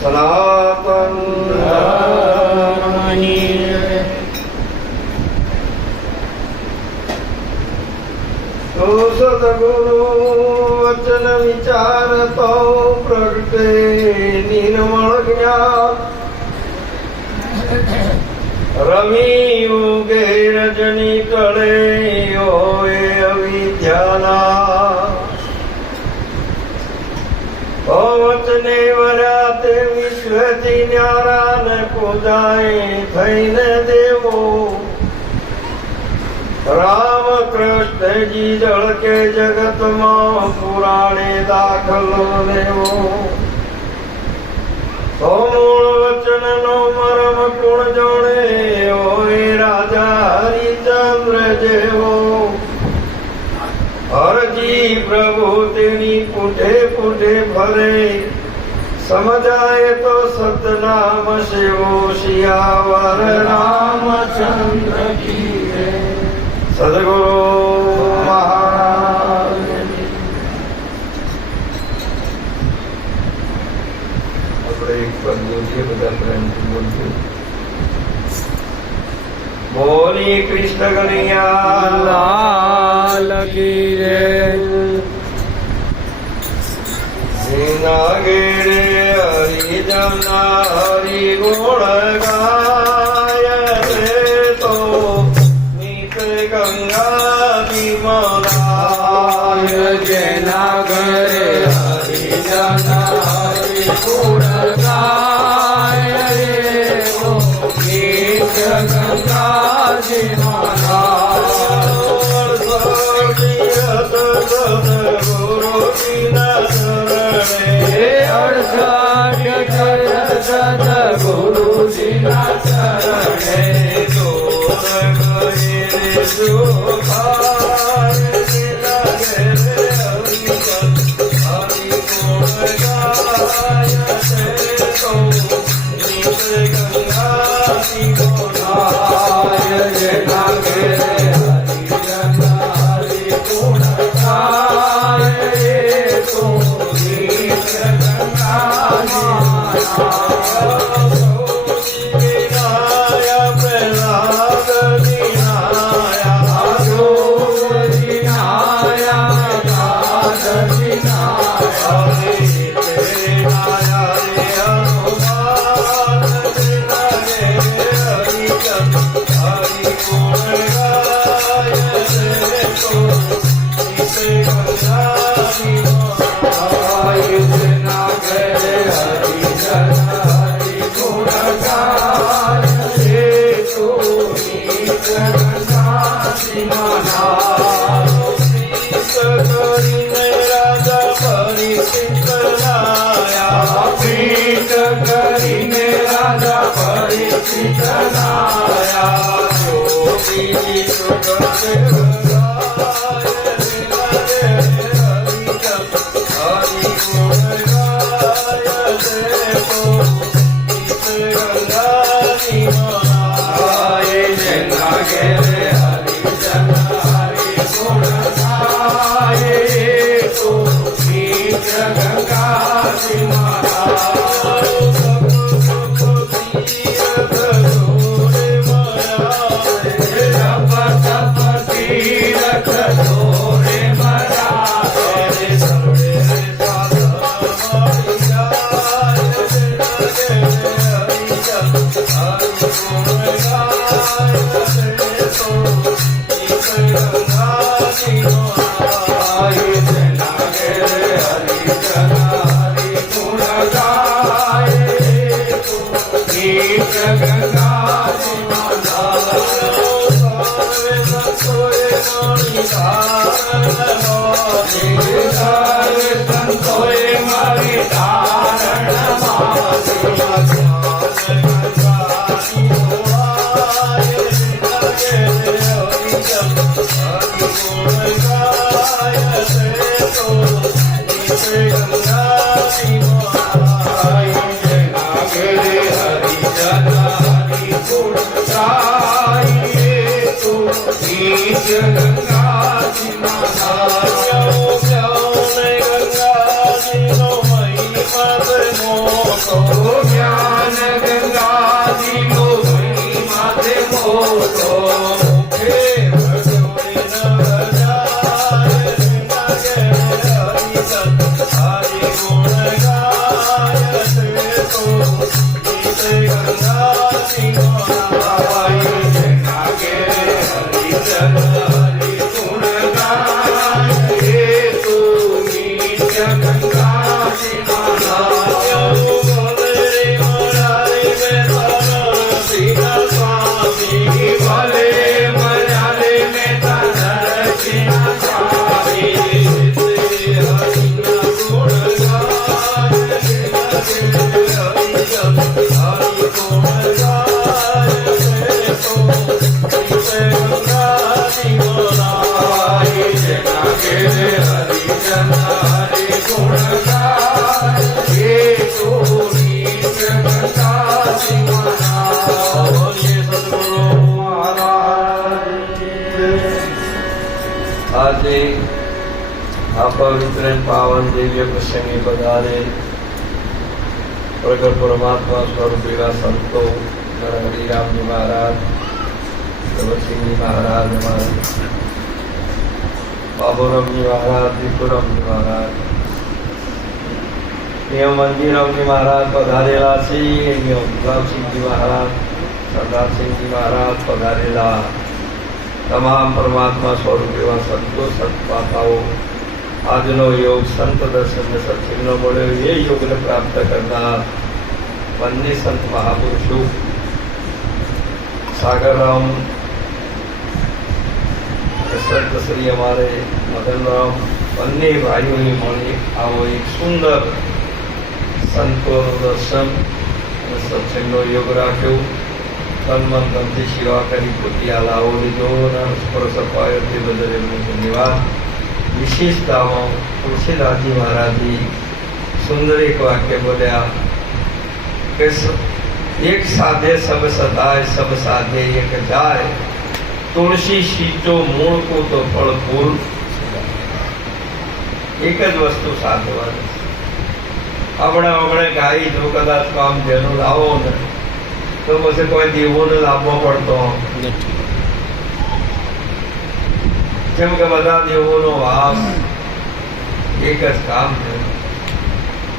सनातन तो सदगुरु वचन विचार तो प्रगटे निर्मल ज्ञान रमी उगे रजनी टळे होए अविद्याना वचने वराते विश्वથી ન્યારા પૂજાય થઈને દેવો રામ કૃષ્ણજી જળકે જગતમાં પુરાણે દાખલો દેવો તો મૂળ વચનનો મરમ કોણ જાણે હોય રાજા હરિચંદ્ર જેવો હરજી પ્રભુ તેની પૂઠે પૂઠે ફરે સમજાય તો સતનામ શિવો શિયાવર રામચંદ્ર કી જય. સદગુરુ મહારાજ આપણે એક પદ બોલીએ, બધા પ્રેમથી બોલજો. બોલી કૃષ્ણ કનૈયા લાલ કી જય. નાગેરે હરિજના હરિ ગુણ ગાય રે તો નીત ગંગા વિમલાય. જેના ઘરે હરિજના હરિ ગુણ ગાય રે તો ગીત ગંગાજી ગુરુજીના ચરણે હરિજના આજે આ પવિત્ર પાવન દિવ્ય પ્રસંગે પધારે પ્રગટ પરમાત્મા સ્વરૂપ એવા સંતો હરિરામજી મહારાજ, ધવલસિંહજી મહારાજ, બાબુરામજી મહારાજ, ત્રિપુરામજી મહારાજ, મંજીરામજી મહારાજ પધારેલા છે. ગુલાબસિંહજી મહારાજ, સરદારસિંહજી મહારાજ પધારેલા. તમામ પરમાત્મા સ્વરૂપ એવા સંતો સત્પાતાઓ, આજનો યોગ સંત દર્શન સત્સંગનો મળ્યો એ યોગને પ્રાપ્ત કરનાર બંને સંત મહાપુરુષો સાગરરામ સંત શ્રી અમારે મદનરામ બંને ભાઈઓને મળી આવો એક સુંદર સંતોનું દર્શન અને સત્સંગનો યોગ રાખ્યો. તન મન ધનથી સેવા કરી પોતી આ લાવો લીધો અને સ્પર્શ અપાયો તે બદલ એમનો ધન્યવાદ. વિશેષતામાં તુલસીદાસજી મહારાજજી સુંદર એક વાક્ય બોલ્યા કે એક સાધે સબ સદાય, સબ સાધે એક જાય, તુલસી સીંચો મૂળ કો તો ફળ ફૂલ. એક જ વસ્તુ સાધવાની. આપણે ગાય જો કદાચ કામ જેનું લાવો ને તો પછી કોઈ દેવોને લાવવો પડતો. જેમ કે બધા દેવોનો વાસ એક જ કામ છે.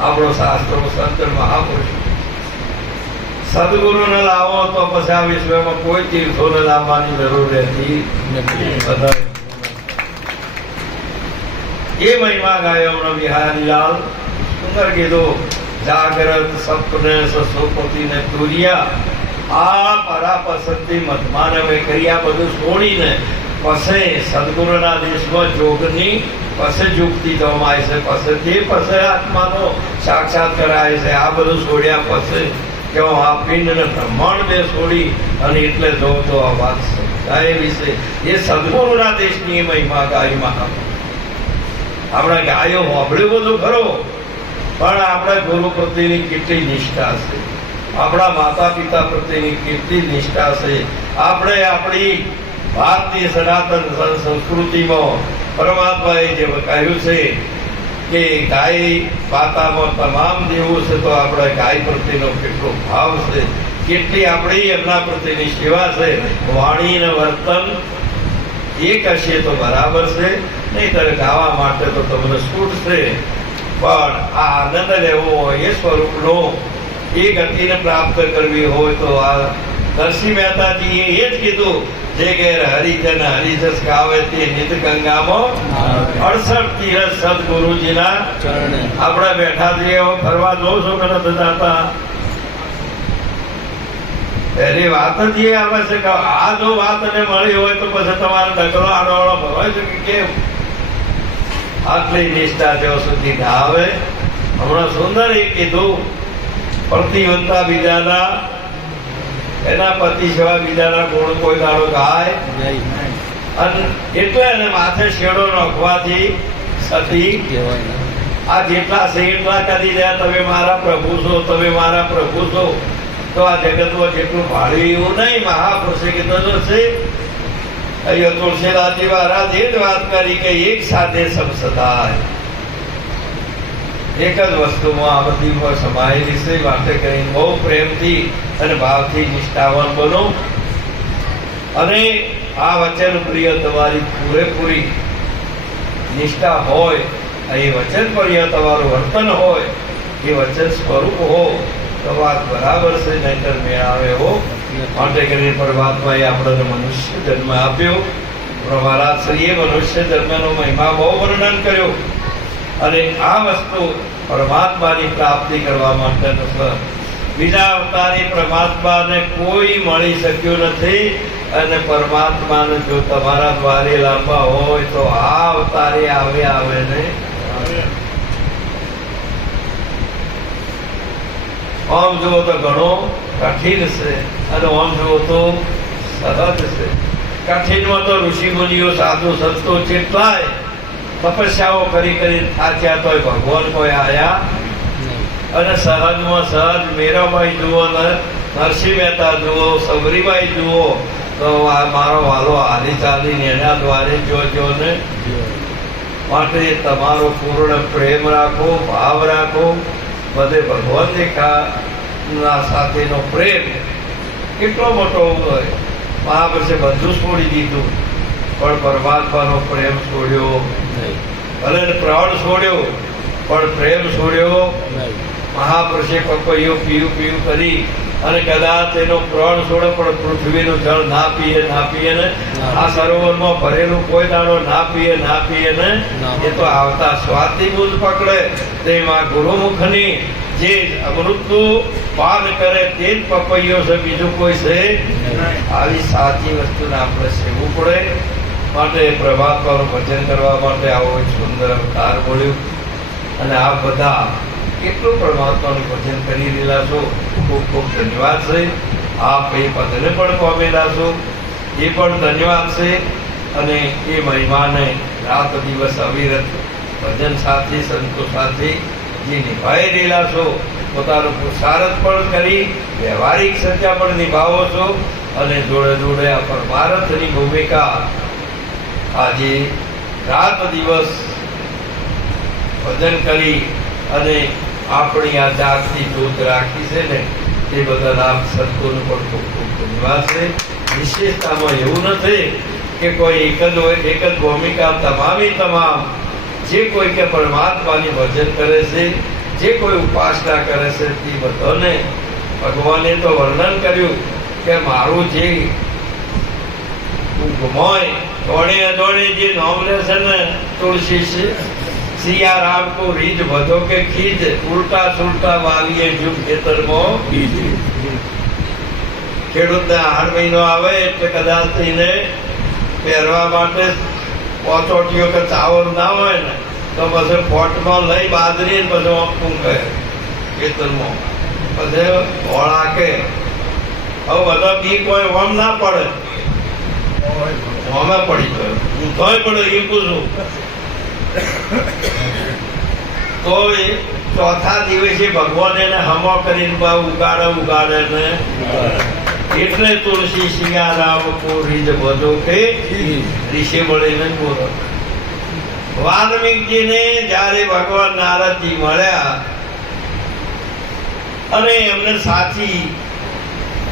આપણો શાસ્ત્રો સંત મહાપુરુષ સદગુરુને લાવો તો પછી આ વિશ્વમાં કોઈ તીર્થોને લાવવાની જરૂર રહેતી નથી. એ મહિમા ગાયો હમણાં બિહારીલાલ સુંદર કીધું. જાગ્રત સપને સસોપતિ ને તુરિયા આ પરાપસંતી મતમાનવે કર્યા બધું છોડીને પછી સદગુરુના દેશમાં જોગની પછી યુક્તિ જમાય છે, પછી તે પછી આત્માનો સાક્ષાત કરાય છે. આ બધું છોડ્યા પછી કેવો આ પિંડ ને બ્રહ્માંડ બે છોડી અને એટલે જો તો આ વાત સમજાય વિશે એ સદગુરુના દેશની મહિમા ગાયમાં આપણે ગાયો હોબળ્યું બધું ખરો, પણ આપણા ગુરુ પ્રત્યેની કેટલી નિષ્ઠા છે, આપણા માતા પિતા પ્રત્યેની કેટલી નિષ્ઠા છે. આપણે આપણી ભારતીય સનાતન સંસ્કૃતિમાં પરમાત્માએ જે કહ્યું છે કે ગાય માતામાં તમામ દેવો છે, તો આપણે ગાય પ્રત્યેનો કેટલો ભાવ છે, કેટલી આપણી એમના પ્રત્યેની સેવા છે. વાણી અને વર્તન એક હશે તો બરાબર છે, નહીંતર ગાવા માટે તો તમને છૂટ છે. પણ આ આનંદ લેવો હોય એ સ્વરૂપનો એ ગતિને પ્રાપ્ત કરવી હોય તો આ નરસિંહ મહેતાજીએ એ જ કીધું, જે ઘેર હરિજન હરિજસ ગાવે તે નિત ગંગામાં 68 તીરથ સદગુરુજીના આપણે બેઠા છીએ. ફરવા જોઉં છું કે નથી જાતા? એની વાત જ એ આવે છે કે આ જો વાત એને મળી હોય તો પછી તમારે ડગલો આડોવાળો ભરવાય છે કે કેમ? આટલી નિષ્ઠા જ્યાં સુધી ના આવે. હમણાં સુંદર એ કીધું, પ્રતિવંતા બીજાના એના પતિ સેવા બીજાના ગુણ કોઈ દાડો ગાય અને એટલે એને માથે શેડો નાખવાથી સતી આ જેટલા છે એટલા કરી રહ્યા, તમે મારા પ્રભુ છો, તમે મારા પ્રભુ છો. તો આ જગતમાં જેટલું ભાડ્યું એવું નહીં. મહાપુરુષે કીધું છે. અહીંયા તુલસીદાસજી મહારાજ એ જ વાત કરી કે એક સાથે સબ સદાય, એક જ વસ્તુમાં આ બધી સમાયેલી છે. માટે કરીને બહુ પ્રેમથી અને ભાવથી નિષ્ઠાવાન બનો અને આ વચન પ્રિય તમારી પૂરેપૂરી નિષ્ઠા હોય એ વચન પર તમારું વર્તન હોય, એ વચન સ્વરૂપ હો તો વાત બરાબર છે, નહીતર મેં આવે હો. માટે કરીને પરમાત્માએ આપણને મનુષ્ય જન્મ આપ્યો. મહારાજશ્રીએ મનુષ્ય જન્મનો મહિમા બહુ વર્ણન કર્યો. અને આ વસ્તુ પરમાત્માની પ્રાપ્તિ કરવા માટેનો છે. બીજા અવતારી પરમાત્માને કોઈ મળી શક્યું નથી. અને પરમાત્માને જો તમારા દ્વારે લાંબા હોય તો આ અવતારે આવે ને. આમ જુઓ તો ઘણો કઠિન છે અને આમ જુઓ તો સહજ છે. કઠિનમાં તો ઋષિ મુનિઓ સાધુ સંતો કેટલાય તપસ્યાઓ કરી થાચ્યા તોય ભગવાન કોઈ આયા. અને સહજમાં સહજ મીરાબાઈ જુઓ ને નરસિંહ મહેતા જુઓ, સબરીબાઈ જુઓ, તો મારો વાલો હાલી ચાલીને એના દ્વારે જોજો ને. માટે તમારો પૂર્ણ પ્રેમ રાખો, ભાવ રાખો. બધે ભગવાન દેખાના સાથેનો પ્રેમ કેટલો મોટો હોય. મહાપુરુષે બધું છોડી દીધું પણ પરમાત્માનો પ્રેમ છોડ્યો ભલે પ્રાણ છોડ્યો પણ પ્રેમ છોડ્યો. મહાપુરુષે પપૈયો પીયું કરી અને કદાચ એનો પ્રાણ છોડે પણ પૃથ્વીનું જળ ના પીએ ને આ સરોવરમાં ભરેલું કોઈ દાડો ના પીએ ને એ તો આવતા સ્વાદની બુદ્ધ પકડે. તેમાં ગુરુમુખની જે અમૃતનું પાન કરે તે જ પપૈયો છે, બીજું કોઈ છે. આવી સાચી વસ્તુને આપણે સેવવું પડે. માટે પ્રભાતવાનું ભજન કરવા માટે આવો એક સુંદર અવતાર મળ્યું. અને આ બધા કેટલું પરમાત્માનું ભજન કરી રહેલા છો. ખૂબ ખૂબ ધન્યવાદ છે. આપ એ પદને પણ પામેલા છો, એ પણ ધન્યવાદ છે. અને એ મહિમાને રાત દિવસ અવિરત ભજન સાથે સંતો સાથે જે નિભાઈ રહેલા છો, પોતાનો પુરુષાર્થ પણ કરી વ્યવહારિક સત્યા પણ નિભાવો છો. અને જોડે આ પરમાર્થની ભૂમિકા આજે રાત દિવસ ભજન કરી અને આપણી આ જાતની જોત રાખી છે ને, તે બદલ આપ સંતોનો પણ ખૂબ ખૂબ ધન્યવાદ છે. વિશેષતામાં એવું નથી કે કોઈ એક જ ભૂમિકા તમામ જે કોઈ કે પરમાત્માની ભજન કરે છે, જે કોઈ ઉપાસના કરે છે, તે બધાને ભગવાને તો વર્ણન કર્યું કે મારું જે ગુમાય દોડે જે નામ લે છે ને, તુલસી સિયા રામ કો રીજ વધો કે ખીજ, ઉલટા સુલટા વાવીએ જુગ ખેતરમાં. ખેડૂતને 8 મહિનો આવે એટલે કદાચ એને પહેરવા માટે પોચોટીઓ કે ચાવલ ના હોય ને તો પછી પોટમાં લઈ બાજરી ને પછી આપવું કહે ખેતરમાં. પછી ઓળા કે હવે બધા બી કોઈ ઓમ ના પડે, ઓમે પડી ગયો હું તોય પડે એ પૂછું. તો ચોથા દિવસે ભગવાન એને હમો કરીને ઉગાડે ને એટલે તુલસી સિંગારામ કો રીજ બધો કે ઋષિ મળીને બોલો. વાલ્મીકીને જયારે ભગવાન નારદજી મળ્યા અને એમને સાચી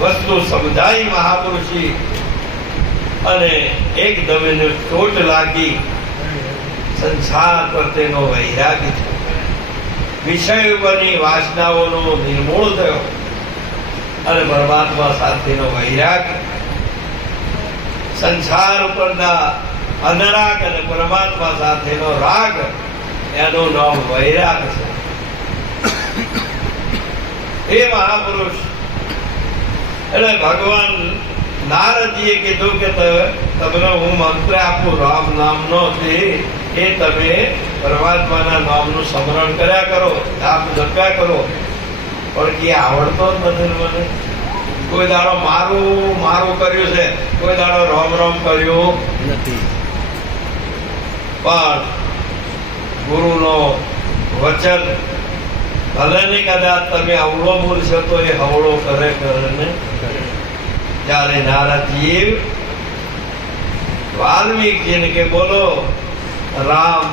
વસ્તુ સમજાઈ મહાપુરુષી, અને એકદમ એને ચોટ લાગી. સંસાર પ્રત્યેનો વૈરાગ્ય છે, વિષય ઉપરની વાસનાઓનો નિર્મૂળ થયો અને પરમાત્મા સાથેનો વૈરાગ, સંસાર ઉપરના અનરાગ અને પરમાત્મા સાથેનો રાગ, એનું નામ વૈરાગ છે. એ મહાપુરુષ એટલે ભગવાન નારદજીએ કીધું કે તમને હું મંત્ર આપું રામ નામનો, એ તમે પરમાત્માના નામનું સ્મરણ કર્યા કરો, જાપ જપ્યા કરો. પણ કે આવડતો જ નથી મને. કોઈ દાડો મારું કર્યું છે, કોઈ દાડો રોમ કર્યું નથી. પણ ગુરુનો વચન ભલે ને કદાચ તમે અવળો બોલશો તો એ હવળો કરે ને. ત્યારે નારદજી વાલ્મીકીને કે બોલો રામ,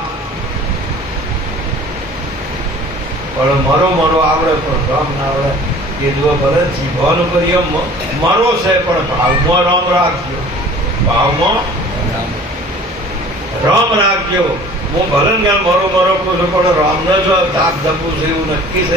પણ મરો આવડે પણ રામ ના આવડે. કીધું ભલે જીવવાનું કરીએ મરો છે પણ ભાવમાં રામ રાખજો, ભાવમાં રામ રાખજો. હું ભલે ને મારો કહું છું પણ રામને જો તાપ ધપું છે એવું નક્કી છે